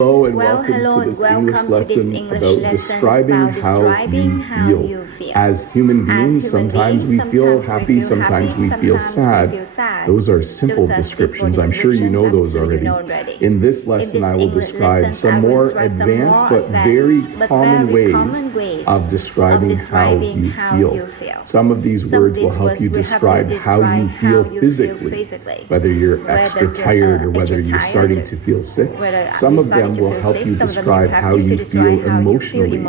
Hello and Well, hello and welcome to this English lesson about describing how you feel. As human beings, As human sometimes beings, we feel sometimes happy, we feel sometimes happy, we feel sometimes sad. we feel sad. Those are simple Those are descriptions. simple I'm sure you know descriptions. those I'm sure you already. know already. In this In lesson, this I will English describe lesson, some I will more describe some advanced more but very advanced common ways ways of describing how you feel. Some of these words will help you describe how you feel physically, whether you're extra tired or whether you're starting to feel sick. Some of them will help you describe how you feel emotionally,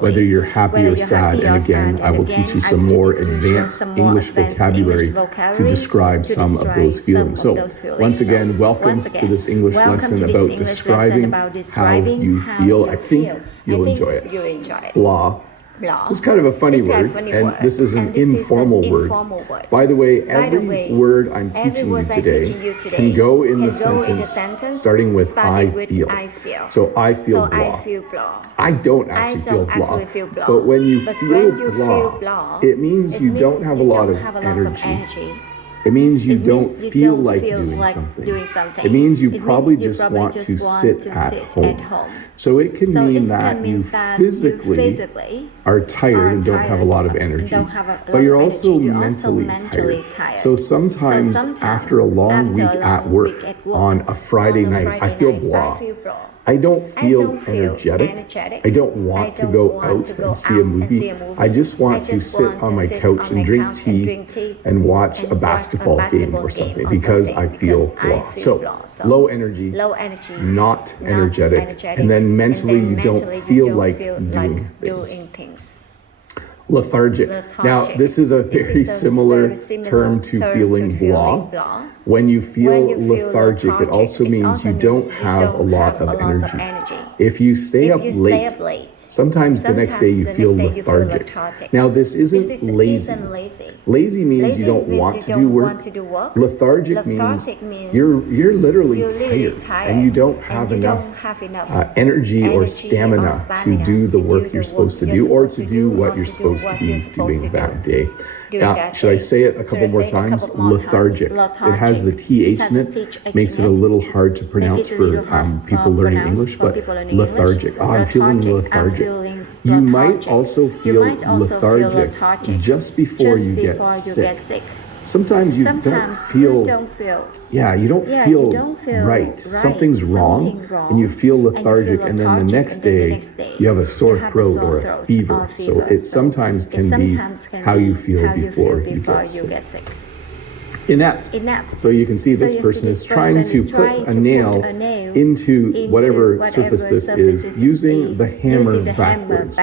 whether you're happy or sad. And again, I will teach you some more advanced English vocabulary to describe some of those feelings. So once again, welcome to this English lesson about describing how you feel. I think you'll enjoy it. Blah. It's kind of a funny word, and this is an informal word. By the way, every word I'm teaching you today can go in the sentence starting with I feel. So I feel blah. I don't actually feel blah. But when you feel blah, it means you don't have a lot of energy. It means you don't feel like doing something. It means you probably just want to sit at home. So it can mean that you physically are tired and don't have a lot of energy, but you're also mentally tired. So sometimes after a long week at work on a Friday night, I feel blah. I don't feel energetic. I don't want to go out and see a movie. I just want to sit on my couch and drink tea and watch a basketball game or something because I feel blah. So low energy, not energetic, and then mentally you don't feel like doing things. Lethargic. Now, this is a very similar term to feeling blah. When you feel lethargic, it also means you don't have a lot of energy. If you stay up late, sometimes the next day you feel lethargic. Now, this isn't lazy. Lazy means you don't want to do work. Lethargic means you're literally tired and you don't have enough energy or stamina to do the work you're supposed to do or to do what you're supposed to be doing that day. Now, should I say it a couple more times? Lethargic. It has the TH in it, makes it a little hard to pronounce for people learning English, but lethargic. Oh, I'm feeling lethargic. You might also feel lethargic just before you get sick. Sometimes you don't feel right. Something's wrong, and you feel lethargic, and then the next day you have a sore throat or a fever. So it sometimes can be how you feel before you get sick. Inept. So you can see this person is trying to put a nail into whatever surface this is using the hammer backwards.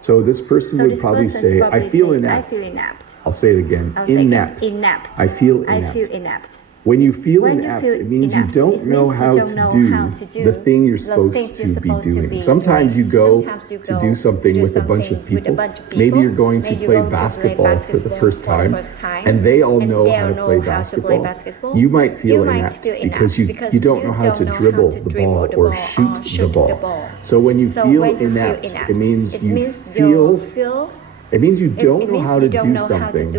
So this person would probably say, I feel inept. I'll say it again. Inept. I feel inept. When you feel inept, it means you don't know how to do the thing you're supposed to be doing. Sometimes you go to do something with a bunch of people. Maybe you're going to play basketball for the first time, and they all know how to play basketball. You might feel inept because you don't know how to dribble the ball or shoot the ball. So when you feel inept, it means you don't know how to do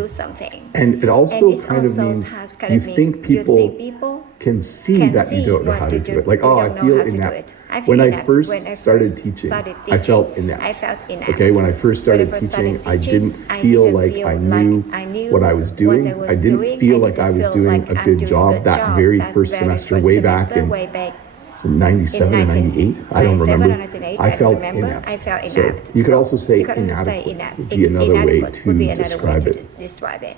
something. And it also kind of means you think people can see that you don't know how to do it. Like, oh, I feel inept. When I first started teaching, I felt inept. Okay, when I first started teaching, I didn't feel like I knew what I was doing. I didn't feel like I was doing a good job that very first semester way back in 97 or 98, I don't remember. I felt inept. So you could also say inadequate would be another way to describe it.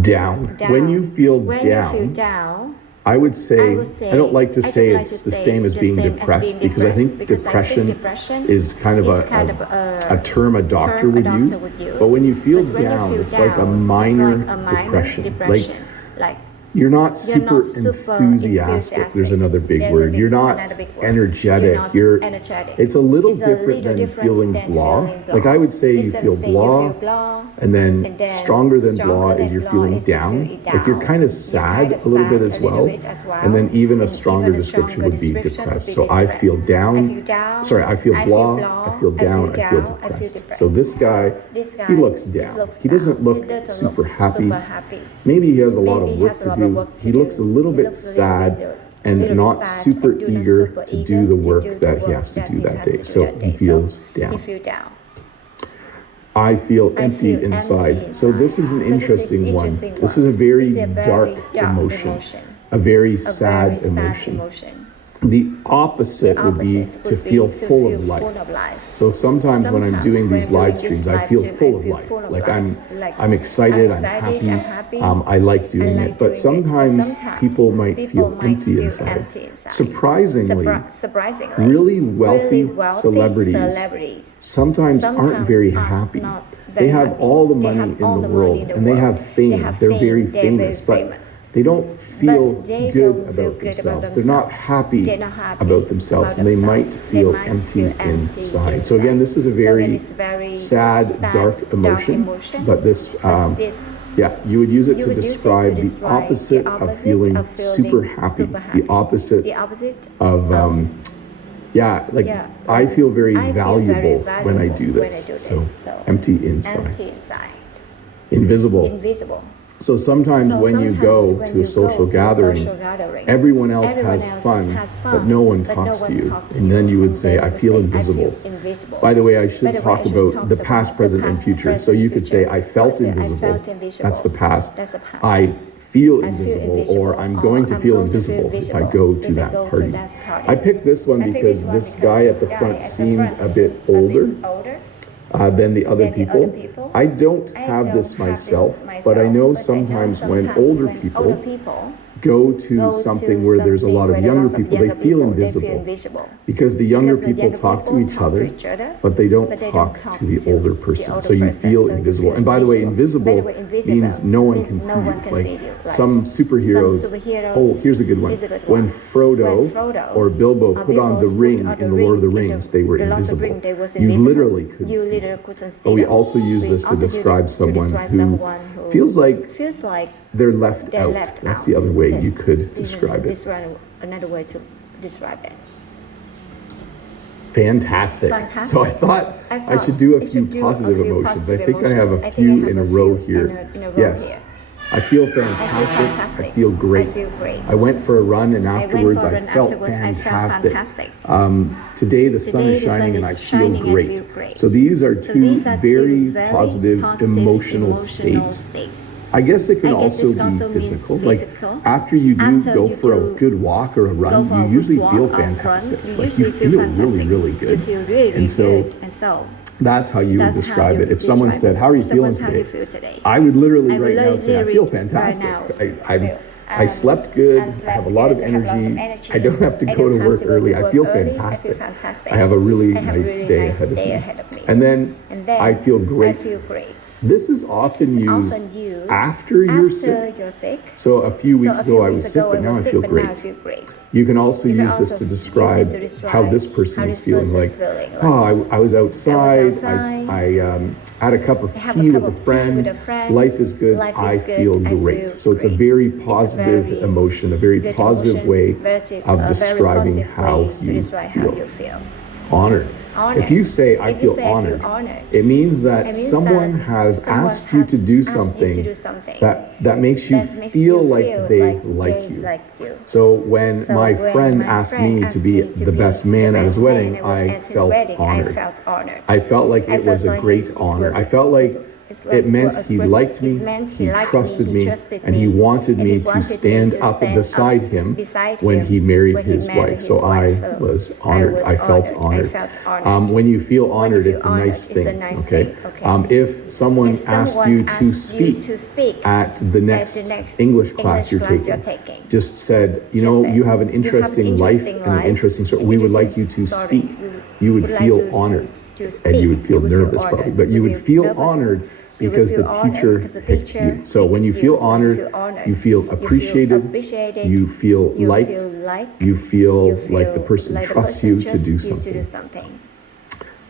Down. When you feel down, I would say, I don't like to say it's the same as being depressed because I think depression is kind of a term a doctor would use. But when you feel down, it's like a minor depression. Like you're not super enthusiastic. There's another big word. You're not energetic. It's a little different than feeling blah. Like I would say you feel blah, and then stronger than blah is you're feeling down. Like you're kind of sad a little bit as well. And then even a stronger description would be depressed. So I feel down. Sorry, I feel blah. I feel down. I feel depressed. So this guy, he looks down. He doesn't look super happy. Maybe he has a lot of work to do. He looks a little bit sad, and not super eager to do the work that he has to do that day. So he feels down. I feel empty inside. So this is an interesting one. This is a very dark emotion, a very sad emotion. The opposite would be to feel full of life. So sometimes when I'm doing these live streams, I feel full of life. Like I'm excited, I'm happy, I like doing it. But sometimes people might feel empty inside. Surprisingly, really wealthy celebrities sometimes aren't very happy. They have all the money in the world and they have fame. They're very famous, but they don't feel good about themselves. They're not happy about themselves, and they might feel empty inside. So again, this is a very sad, dark emotion, but this, yeah, you would use it to describe the opposite of feeling super happy, the opposite of, yeah, like I feel very valuable when I do this. So empty inside. Invisible. So sometimes when you go to a social gathering, everyone else has fun, but no one talks to you. And then you would say, I feel invisible. By the way, I should talk about the past, present, and future. So you could say, I felt invisible. That's the past. I feel invisible, or I'm going to feel invisible if I go to that party. I picked this one because this guy at the front seemed a bit older than the other people. I don't have this myself, but I know sometimes when older people go to something where there's a lot of younger people, they feel invisible because the younger people talk to each other, but they don't talk to the older person. So you feel invisible. And by the way, invisible means no one can see you. Like some superheroes, oh, here's a good one. When Frodo or Bilbo put on the ring in the Lord of the Rings, they were invisible. You literally couldn't see. But we also use this to describe someone who feels like they're left out. That's the other way you could describe it. Another way to describe it. Fantastic. So I thought I should do a few positive emotions. I think I have a few in a row here. Yes. I feel fantastic. I feel great. I went for a run and afterwards I felt fantastic. Today the sun is shining and I feel great. So these are two very positive emotional states. I guess it can also be physical. Like after you do go for a good walk or a run, you usually feel fantastic. Like you feel really good. And so that's how you would describe it. If someone said, how are you feeling today? I would literally right now say, I feel fantastic. I slept good. I have a lot of energy. I don't have to go to work early. I feel fantastic. I have a really nice day ahead of me. And then I feel great. This is often used after you're sick. So a few weeks ago I was sick, but now I feel great. You can also use this to describe how this person is feeling. Like, oh, I was outside. I had a cup of tea with a friend. Life is good. I feel great. So it's a very positive emotion, a very positive way of describing how you feel. Honored. If you say, I feel honored, it means that someone has asked you to do something that makes you feel like they like you. So when my friend asked me to be the best man at his wedding, I felt honored. I felt like it was a great honor. I felt like it meant he liked me, he trusted me, and he wanted me to stand up beside him when he married his wife. So I was honored. I felt honored. When you feel honored, it's a nice thing. Okay. If someone asked you to speak at the next English class you're taking, just said, you know, you have an interesting life and an interesting story. We would like you to speak. You would feel honored, and you would feel nervous probably, but you would feel honored because the teacher picked you. So when you feel honored, you feel appreciated, you feel liked, you feel like the person trusts you to do something.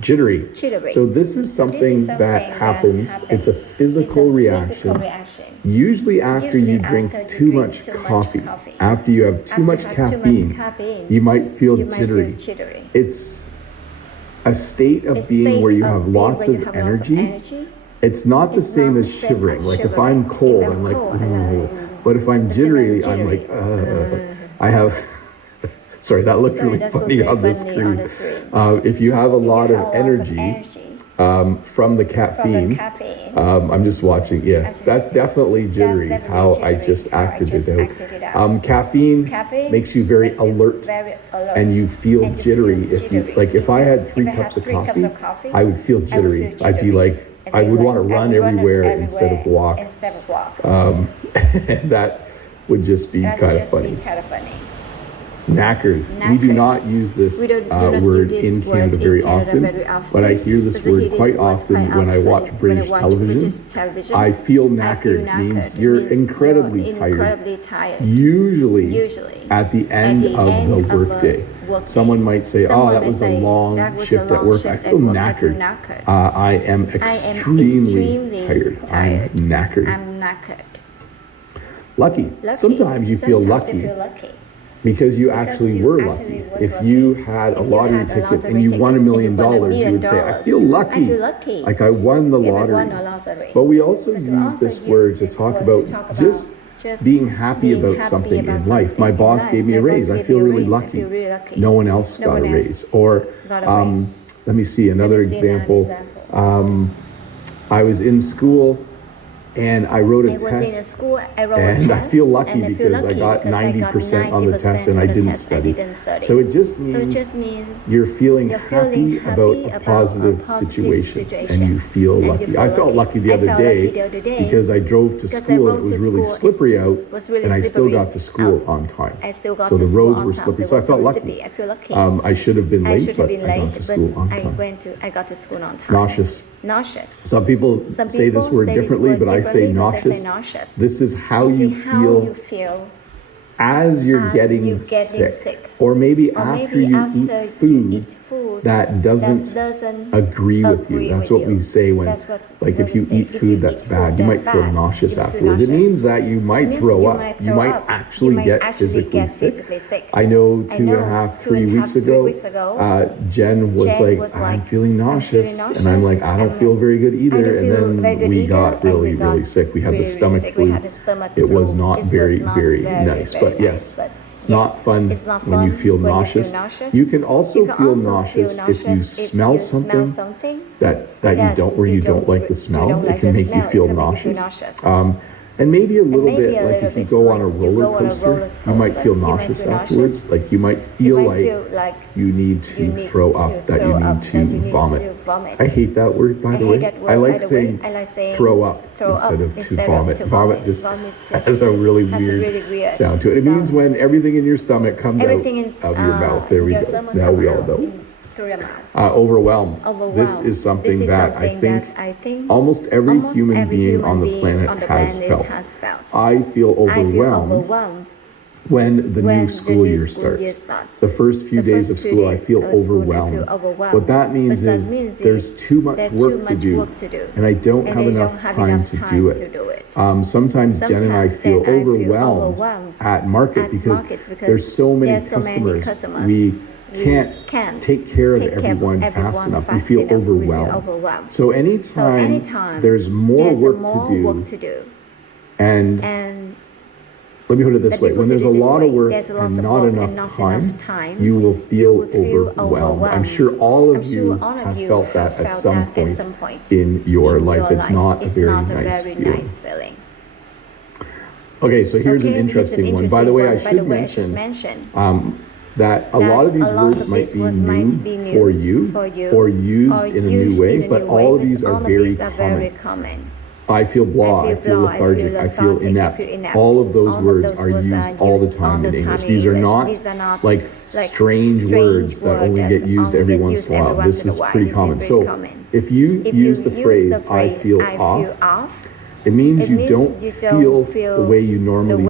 Jittery. So this is something that happens. It's a physical reaction. Usually after you drink too much coffee, after you have too much caffeine, you might feel jittery. It's a state of being where you have lots of energy. It's not the same as shivering. Like if I'm cold, I'm like, oh. But if I'm jittery, I'm like, I have Sorry, that looked really funny on the screen. If you have a lot of energy from the caffeine, I'm just watching. Yeah, that's definitely jittery. How I just acted it out. Caffeine makes you very alert, and you feel jittery. If you like, if I had 3 cups of coffee, I would feel jittery. I'd be like, I would want to run everywhere instead of walk. And that would just be kind of funny. Knackered. We do not use this word in Canada very often, but I hear this word quite often when I watch British television. I feel knackered means you're incredibly tired. Usually at the end of the workday. Someone might say, oh, that was a long shift at work. I feel knackered. I am extremely tired. I'm knackered. Lucky. Sometimes you feel lucky. Because you actually were lucky. If you had a lottery ticket and you won $1 million, you would say, I feel lucky. Like I won the lottery. But we also use this word to talk about just being happy about something in life. My boss gave me a raise. I feel really lucky. No one else got a raise. Or let me see another example. I was in school and I wrote a test, and I feel lucky because I got 90% on the test and I didn't study. So it just means you're feeling happy about a positive situation and you feel lucky. I felt lucky the other day because I drove to school and it was really slippery out and I still got to school on time. So the roads were slippery, so I felt lucky. I should have been late, but I got to school on time. I got to school on time. Nauseous. Some people say this word differently, but I say nauseous. This is how you feel as you're getting sick. Or maybe after you eat food that doesn't agree with you. That's what we say when, like if you eat food that's bad, you might feel nauseous afterwards. It means that you might throw up. You might actually get physically sick. I know 2.5, 3 weeks ago, Jen was like, I'm feeling nauseous. And I'm like, I don't feel very good either. And then we got really, really sick. We had the stomach flu. It was not very, very nice. But yes, it's not fun when you feel nauseous. You can also feel nauseous if you smell something that you don't like the smell. It can make you feel nauseous. And maybe a little bit like if you go on a roller coaster, you might feel nauseous afterwards. Like you might feel like you need to throw up, that you need to vomit. I hate that word, by the way. I like saying throw up instead of to vomit. Vomit just has a really weird sound to it. It means when everything in your stomach comes out of your mouth. There we go. Now we all know. Overwhelmed. This is something that I think almost every human being on the planet has felt. I feel overwhelmed when the new school year starts. The first few days of school, I feel overwhelmed. What that means is there's too much work to do, and I don't have enough time to do it. Sometimes Jen and I feel overwhelmed at market because there's so many customers. We can't take care of everyone fast enough. We feel overwhelmed. So anytime there's more work to do, and let me put it this way, when there's a lot of work and not enough time, you will feel overwhelmed. I'm sure all of you have felt that at some point in your life. It's not a very nice feeling. Okay, so here's an interesting one. By the way, I should mention that a lot of these words might be new for you or used in a new way, but all of these are very common. I feel blah, I feel lethargic, I feel inept. All of those words are used all the time in English. These are not like strange words that only get used every once in a while. This is pretty common. So if you use the phrase, I feel off, it means you don't feel the way you normally